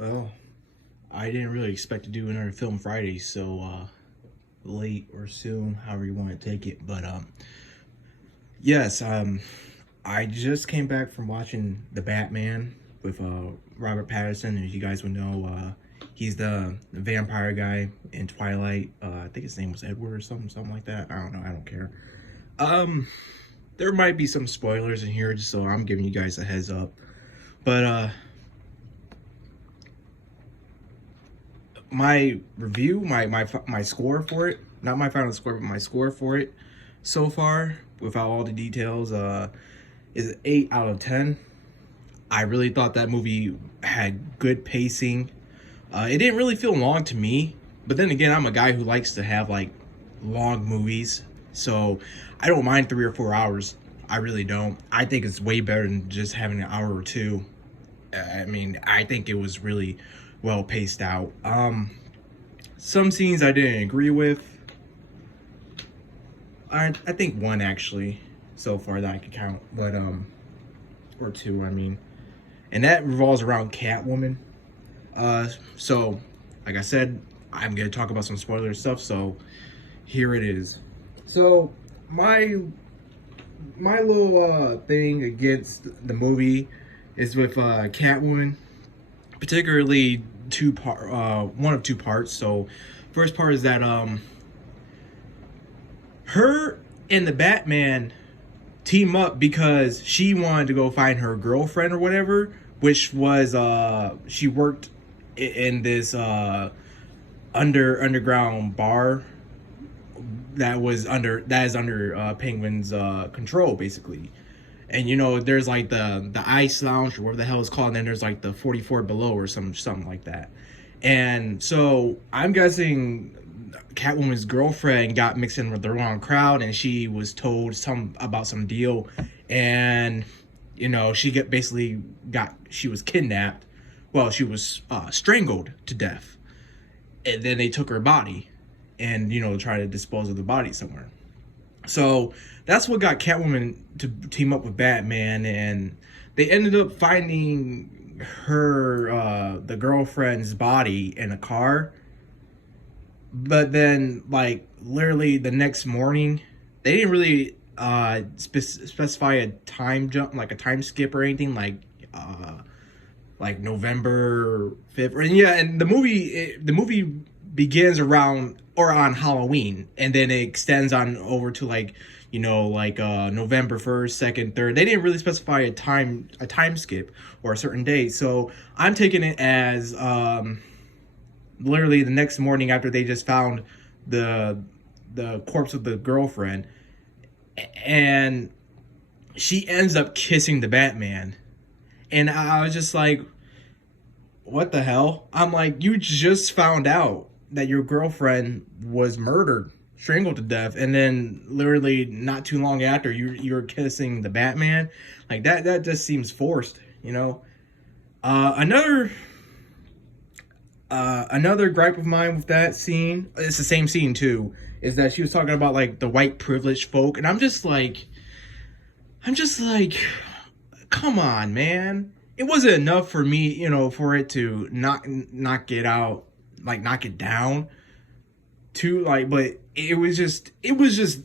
Well, I didn't really expect to do another film Friday, so late or soon, however you want to take it. But yes, I just came back from watching The Batman with Robert Pattinson, as you guys would know. He's the vampire guy in Twilight. I think his name was Edward or something like that. I don't know. I don't care. Um, there might be some spoilers in here, just so I'm giving you guys a heads up. But my review, my score for it, not my final score, but my score for it so far, without all the details, is 8 out of 10. I really thought that movie had good pacing. It didn't really feel long to me, but then again, I'm a guy who likes to have like long movies, so I don't mind 3 or 4 hours. I really don't. I think it's way better than just having an hour or two. I mean, I think it was really well paced out. Some scenes I didn't agree with. I think one actually so far that I could count, but or two, I mean, and that revolves around Catwoman. So like I said, I'm gonna talk about some spoiler stuff. So here it is. So my little thing against the movie is with Catwoman, particularly one of two parts. So first part is that her and the Batman team up because she wanted to go find her girlfriend or whatever, which was she worked in this underground bar that is under Penguin's control, basically. And you know, there's like the ice lounge or whatever the hell it's called, and then there's like the 44 below or something like that. And so I'm guessing Catwoman's girlfriend got mixed in with the wrong crowd, and she was told some deal, and you know, she was kidnapped. Well, she was strangled to death, and then they took her body, and you know, try to dispose of the body somewhere. So that's what got Catwoman to team up with Batman, and they ended up finding the girlfriend's body in a car. But then, like literally the next morning, they didn't really specify a time jump, like a time skip or anything, like November 5th. And yeah, and the movie begins around or on Halloween, and then it extends on over to like, you know, like November 1st, 2nd, 3rd. They didn't really specify a time skip or a certain date. So I'm taking it as literally the next morning after they just found the corpse of the girlfriend, and she ends up kissing the Batman. And I was just like, what the hell? I'm like, you just found out that your girlfriend was murdered, strangled to death, and then literally not too long after you're kissing the Batman. Like that just seems forced, you know. Another another gripe of mine with that scene, it's the same scene too, is that she was talking about like the white privileged folk, and I'm just like, come on, man. It wasn't enough for me, you know, for it to knock it out, like knock it down to like, but it was just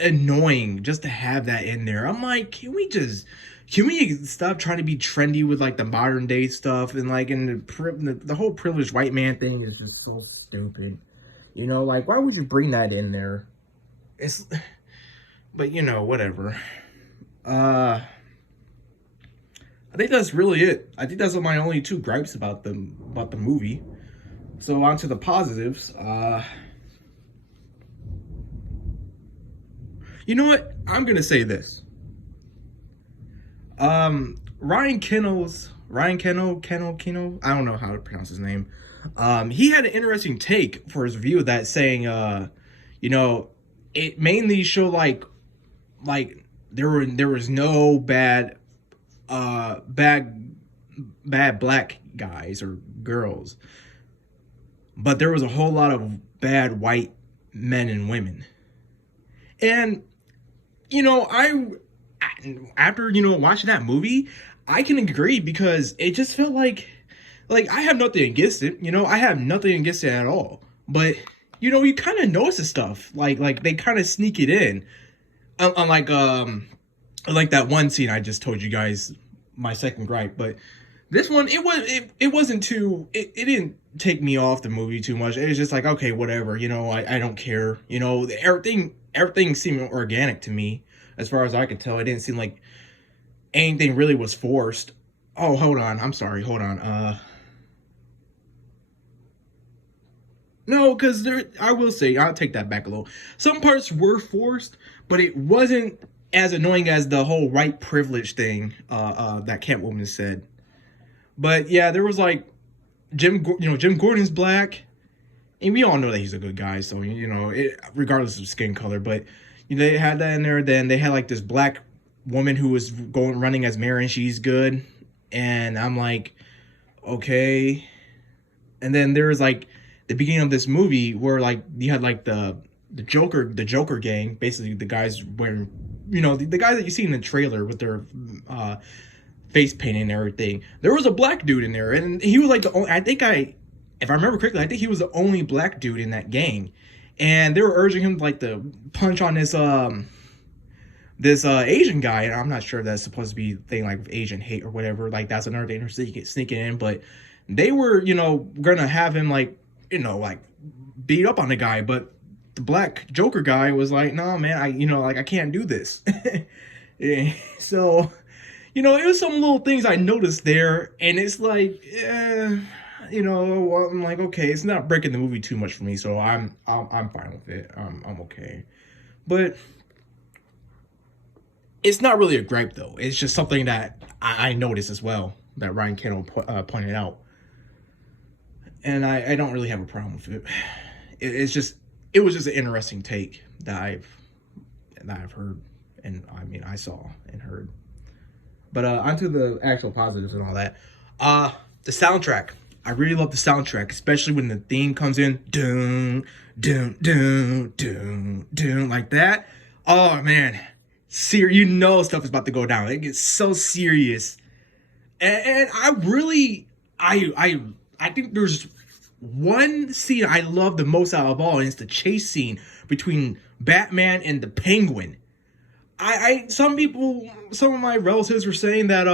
annoying just to have that in there. I'm like, can we stop trying to be trendy with like the modern day stuff, and like in the whole privileged white man thing is just so stupid. You know, like why would you bring that in there? It's but you know, whatever. I think that's really it. I think that's my only two gripes about the movie. So on to the positives. You know what? I'm gonna say this. Ryan Kennel, I don't know how to pronounce his name. He had an interesting take for his review of that, saying, you know, it mainly showed like there was no bad black guys or girls, but there was a whole lot of bad white men and women. And you know, after you know watching that movie, I can agree because it just felt like like I have nothing against it, you know, I have nothing against it at all. But you know, you kind of notice the stuff, like they kind of sneak it in, unlike like that one scene I just told you guys my second gripe. But this one, it wasn't too it didn't take me off the movie too much. It was just like, okay, whatever, you know, I don't care, you know, everything seemed organic to me as far as I could tell. It didn't seem like anything really was forced. Oh, hold on, I'm sorry, hold on. No, because there, I will say, I'll take that back a little. Some parts were forced, but it wasn't as annoying as the whole white privilege thing that Catwoman said. But yeah, there was like Jim Gordon's black, and we all know that he's a good guy. So you know, regardless of skin color. But they had that in there. Then they had like this black woman who was running as mayor, and she's good. And I'm like, okay. And then there was like the beginning of this movie where like you had like the Joker gang, basically the guys wearing, you know, the guys that you see in the trailer with their face painting and everything. There was a black dude in there, and he was like the only, if I remember correctly, I think he was the only black dude in that gang. And they were urging him like to punch on this Asian guy, and I'm not sure if that's supposed to be a thing like Asian hate or whatever. Like that's another thing they're sneaking in, but they were, you know, gonna have him like, you know, like beat up on the guy, but the black Joker guy was like, "No, man, I can't do this." Yeah, so, you know, it was some little things I noticed there, and it's like, you know, I'm like, okay, it's not breaking the movie too much for me, so I'm fine with it. I'm okay, but it's not really a gripe though. It's just something that I noticed as well that Ryan Kendall pointed out, and I don't really have a problem with it. It was just an interesting take that I've heard, and I mean I saw and heard. But onto the actual positives and all that. The soundtrack. I really love the soundtrack, especially when the theme comes in, doom, doom, doom, doom, doom, like that. Oh man, you know stuff is about to go down. It gets so serious, and I really, I think there's one scene I love the most out of all, and it's the chase scene between Batman and the Penguin. Some people, some of my relatives were saying that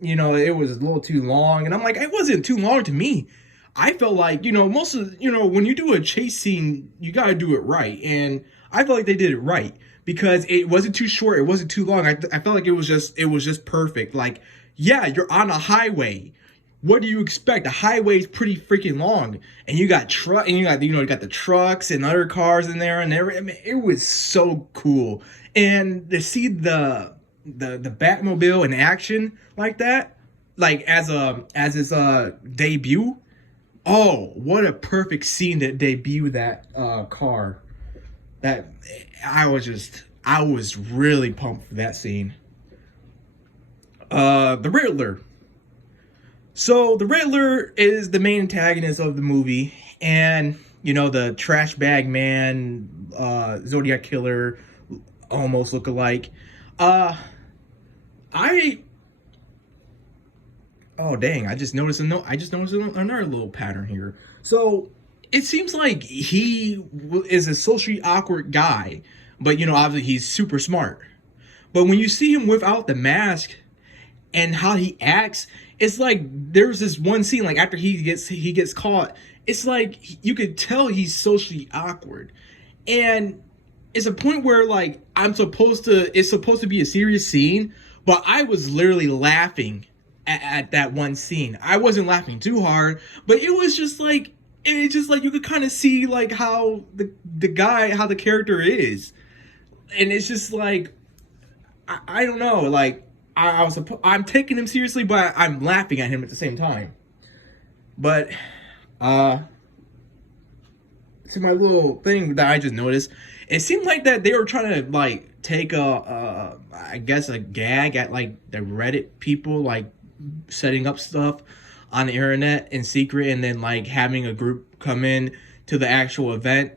you know, it was a little too long, and I'm like, it wasn't too long to me. I felt like, you know, most of, you know, when you do a chase scene, you gotta do it right, and I felt like they did it right because it wasn't too short, it wasn't too long. I felt like it was just perfect. Like, yeah, you're on a highway. What do you expect? The highway is pretty freaking long, and you got you got the trucks and other cars in there, and I mean, it was so cool. And to see the Batmobile in action like that, like as its debut. Oh, what a perfect scene to debut that car. That I was really pumped for that scene. The Riddler. So the Riddler is the main antagonist of the movie, and you know, the trash bag man, Zodiac killer, almost look alike. I Oh dang! I just noticed another little pattern here. So it seems like is a socially awkward guy, but you know, obviously he's super smart. But when you see him without the mask and how he acts, it's like there's this one scene like after he gets caught. It's like you could tell he's socially awkward, and it's a point where like it's supposed to be a serious scene, but I was literally laughing at that one scene. I wasn't laughing too hard, but it's just like you could kind of see like how how the character is, and it's just like I don't know, like I'm taking him seriously, but I'm laughing at him at the same time. But to my little thing that I just noticed, it seemed like that they were trying to like take I guess a gag at like the Reddit people like setting up stuff on the internet in secret and then like having a group come in to the actual event.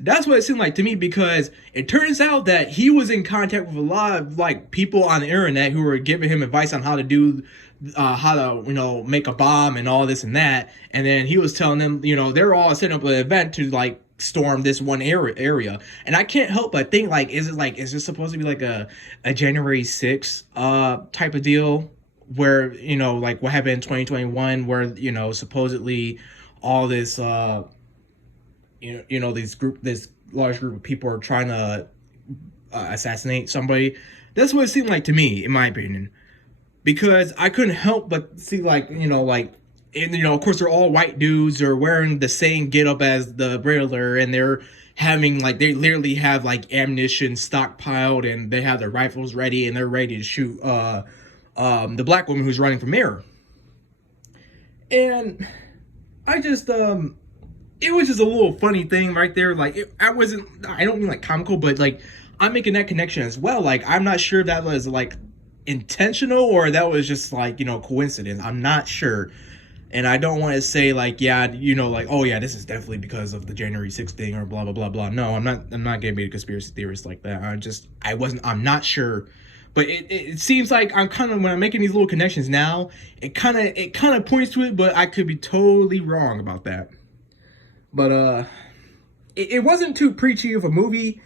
That's what it seemed like to me, because it turns out that he was in contact with a lot of like people on the internet who were giving him advice on how to do, how to, make a bomb and all this and that. And then he was telling them, they're all setting up an event to like storm this one area. And I can't help but think, like, is this supposed to be like a January 6th type of deal, where, like what happened in 2021, where, supposedly all this this large group of people are trying to assassinate somebody. That's what it seemed like to me, in my opinion, because I couldn't help but see, like, and of course they're all white dudes. They're wearing the same get up as the Riddler, and they're having, like, they literally have like ammunition stockpiled, and they have their rifles ready, and they're ready to shoot the black woman who's running for mayor. And I just it was just a little funny thing right there. Like, I don't mean like comical, but like, I'm making that connection as well. Like, I'm not sure if that was like intentional or that was just like, coincidence. I'm not sure. And I don't want to say like, yeah, like, oh yeah, this is definitely because of the January 6th thing or blah, blah, blah, blah. No, I'm not gonna be a conspiracy theorist like that. I'm not sure. But it seems like I'm kind of, when I'm making these little connections now, it kind of points to it, but I could be totally wrong about that. But it wasn't too preachy of a movie.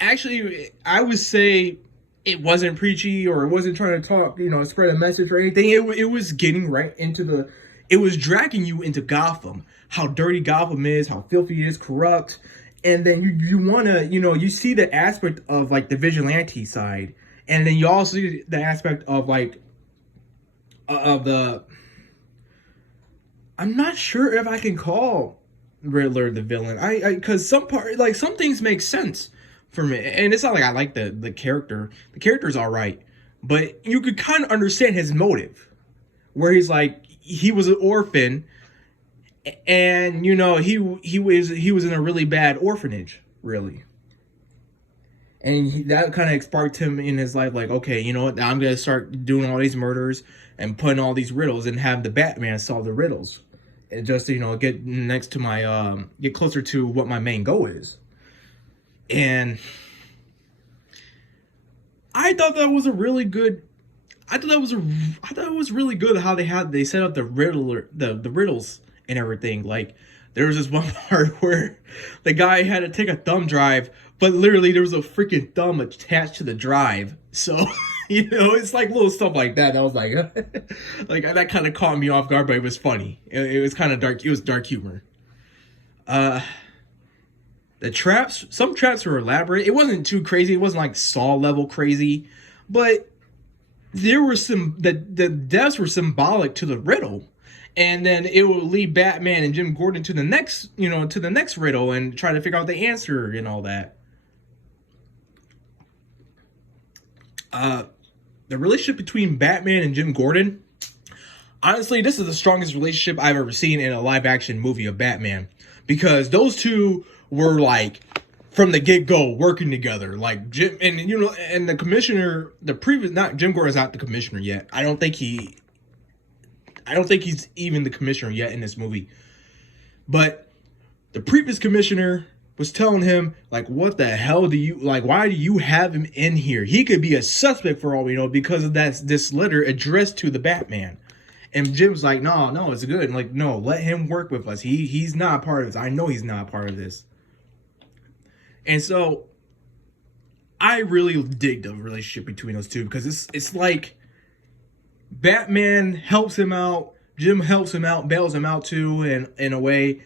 Actually, I would say it wasn't preachy, or it wasn't trying to talk, spread a message or anything. It was getting right into it was dragging you into Gotham, how dirty Gotham is, how filthy it is, corrupt. And then you want to, you see the aspect of like the vigilante side. And then you also see the aspect of like, of the, I'm not sure if I can call Riddler the villain. Because some things make sense for me, and it's not like I like the character. The character's all right, but you could kind of understand his motive, where he's like, he was an orphan, and he was in a really bad orphanage, really. And that kind of sparked him in his life, like, okay, you know what? Now I'm gonna start doing all these murders and putting all these riddles, and have the Batman solve the riddles, and just get next to my get closer to what my main goal is. And I thought that was a really good. I thought it was really good how they set up the riddles and everything. Like, there was this one part where the guy had to take a thumb drive, but literally there was a freaking thumb attached to the drive. So it's like little stuff like that. I was like, like, that kind of caught me off guard, but it was funny. It was kind of dark. It was dark humor. The traps, some traps were elaborate. It wasn't too crazy. It wasn't like Saw level crazy, but there were the deaths were symbolic to the riddle, and then it will lead Batman and Jim Gordon to the next riddle and try to figure out the answer and all that. The relationship between Batman and Jim Gordon, honestly, this is the strongest relationship I've ever seen in a live action movie of Batman, because those two were like, from the get-go, working together. Like, Jim, and the commissioner, not Jim Gordon's not the commissioner yet. I don't think he's even the commissioner yet in this movie. But the previous commissioner was telling him, like, what the hell why do you have him in here? He could be a suspect for all we know, because of this letter addressed to the Batman. And Jim's like, no, it's good. And like, no, let him work with us. He's not part of this. I know he's not part of this. And so I really dig the relationship between those two, because it's like Batman helps him out, Jim helps him out, bails him out too, in a way.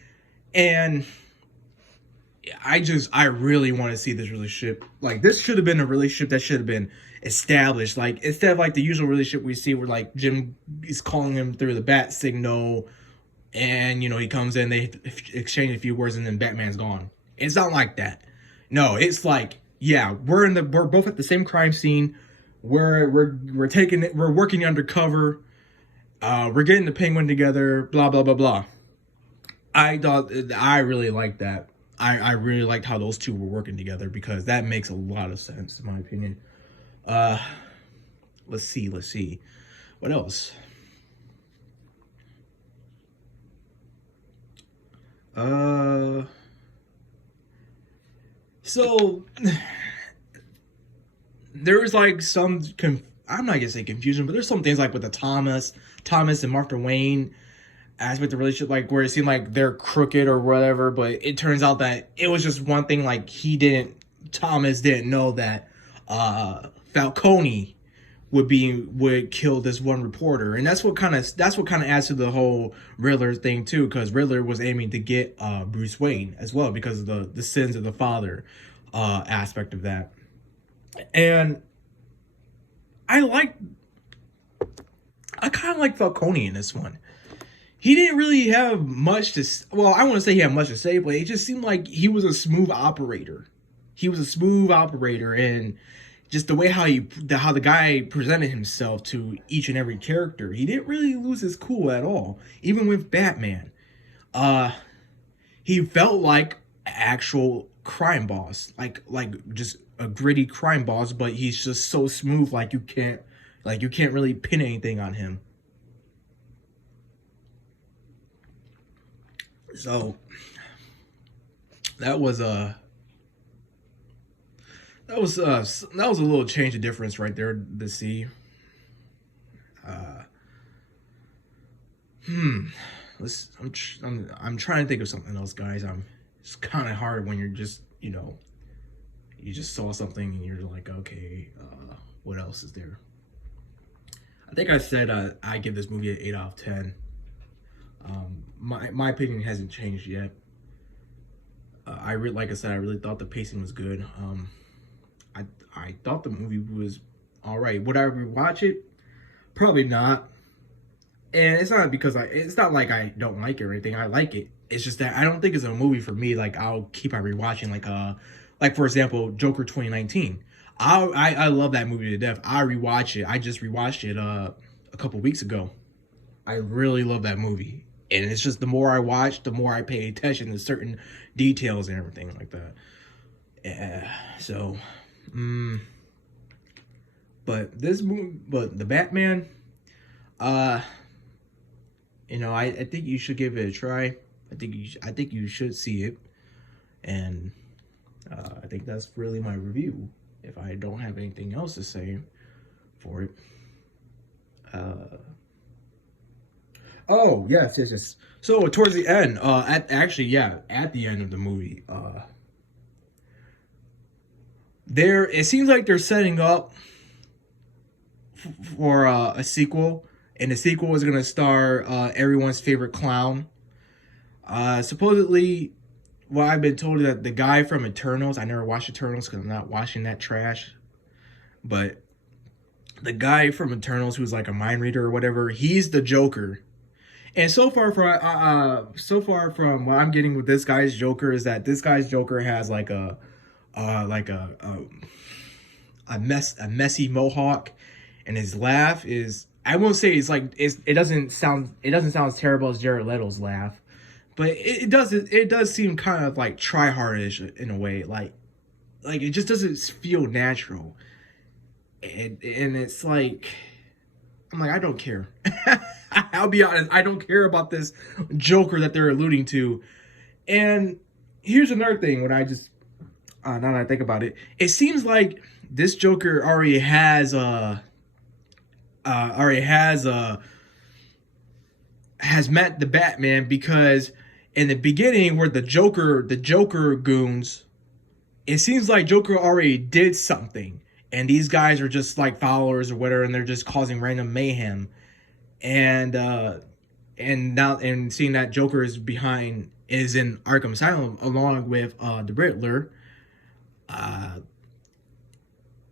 And I really want to see this relationship. Like, this should have been a relationship that should have been established. Like, instead of like the usual relationship we see where like Jim is calling him through the bat signal, and he comes in, they exchange a few words, and then Batman's gone. It's not like that. No, it's like, yeah, we're both at the same crime scene. We're working undercover. We're getting the Penguin together. Blah blah blah blah. I really liked that. I really liked how those two were working together, because that makes a lot of sense in my opinion. Let's see. What else? So there was like some I'm not gonna say confusion, but there's some things like with the Thomas and Martha Wayne aspect of the relationship, like where it seemed like they're crooked or whatever, but it turns out that it was just one thing. Like Thomas didn't know that Falcone would kill this one reporter, and that's what kind of adds to the whole Riddler thing too, because Riddler was aiming to get Bruce Wayne as well because of the sins of the father aspect of that. And I like I kind of like Falcone in this one. He didn't really have much to. Well, I want to say he had much to say, but it just seemed like he was a smooth operator. He was a smooth operator, and just the way how the guy presented himself to each and every character, he didn't really lose his cool at all. Even with Batman, uh, he felt like an actual crime boss, like just a gritty crime boss. But he's just so smooth, like you can't really pin anything on him. So that was that was a little change of difference right there to see. Uh, hmm. I'm trying to think of something else, guys. It's kind of hard when you're just you just saw something and you're like, okay, what else is there? I think I said I give this movie an 8 out of 10. My opinion hasn't changed yet. Like I said, I really thought the pacing was good. I thought the movie was all right. Would I rewatch it? Probably not. And it's not because it's not like I don't like it or anything. I like it. It's just that I don't think it's a movie for me. Like I'll keep on rewatching. Like for example, Joker 2019. I love that movie to death. I rewatch it. I just rewatched it a couple weeks ago. I really love that movie. And it's just the more I watch, the more I pay attention to certain details and everything like that. Yeah. So, but the Batman, uh, I think you should give it a try. I think you should see it, and I think that's really my review. If I don't have anything else to say for it, oh yes, yes, yes. So towards the end, at the end of the movie, there it seems like they're setting up for a sequel, and the sequel is gonna star everyone's favorite clown. Supposedly, well, I've been told that the guy from Eternals. I never watched Eternals because I'm not watching that trash. But the guy from Eternals, who's like a mind reader or whatever, he's the Joker. And so far from what I'm getting with this guy's Joker is that this guy's Joker has like a messy mohawk, and his laugh is, I won't say it doesn't sound as terrible as Jared Leto's laugh, but it does seem kind of like try hardish in a way, like it just doesn't feel natural, and it's like I'm like, I don't care. I'll be honest, I don't care about this Joker that they're alluding to. And here's another thing when I just now that I think about it, it seems like this Joker already has met the Batman, because in the beginning where the Joker goons, it seems like Joker already did something, and these guys are just like followers or whatever, and they're just causing random mayhem. And seeing that Joker is in Arkham Asylum along with the Riddler,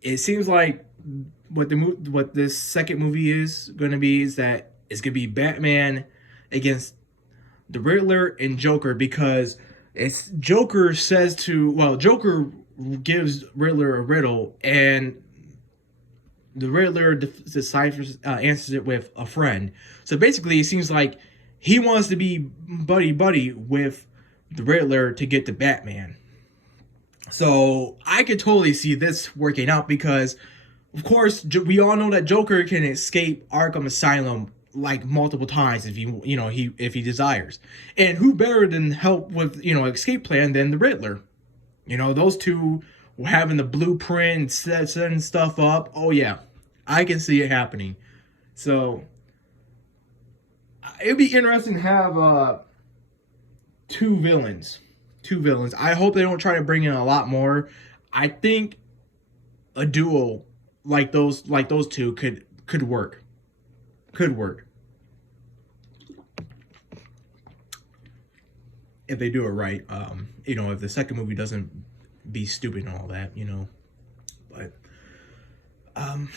it seems like what this second movie is going to be is that it's going to be Batman against the Riddler and Joker, because Joker gives Riddler a riddle, and the Riddler deciphers answers it with a friend. So basically, it seems like he wants to be buddy buddy with the Riddler to get to Batman. So I could totally see this working out because, of course, we all know that Joker can escape Arkham Asylum like multiple times if he desires. And who better than help with escape plan than the Riddler? You know, those two having the blueprint, setting stuff up. Oh yeah, I can see it happening. So it'd be interesting to have two villains. Two villains. I hope they don't try to bring in a lot more. I think a duo like those two could work. Could work. If they do it right. You know, if the second movie doesn't be stupid and all that, you know. But um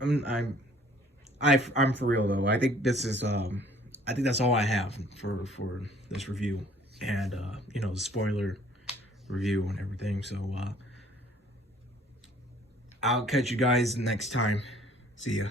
I'm I'm for real though. I think this is I think that's all I have for this review and you know, the spoiler review and everything. So I'll catch you guys next time. See ya.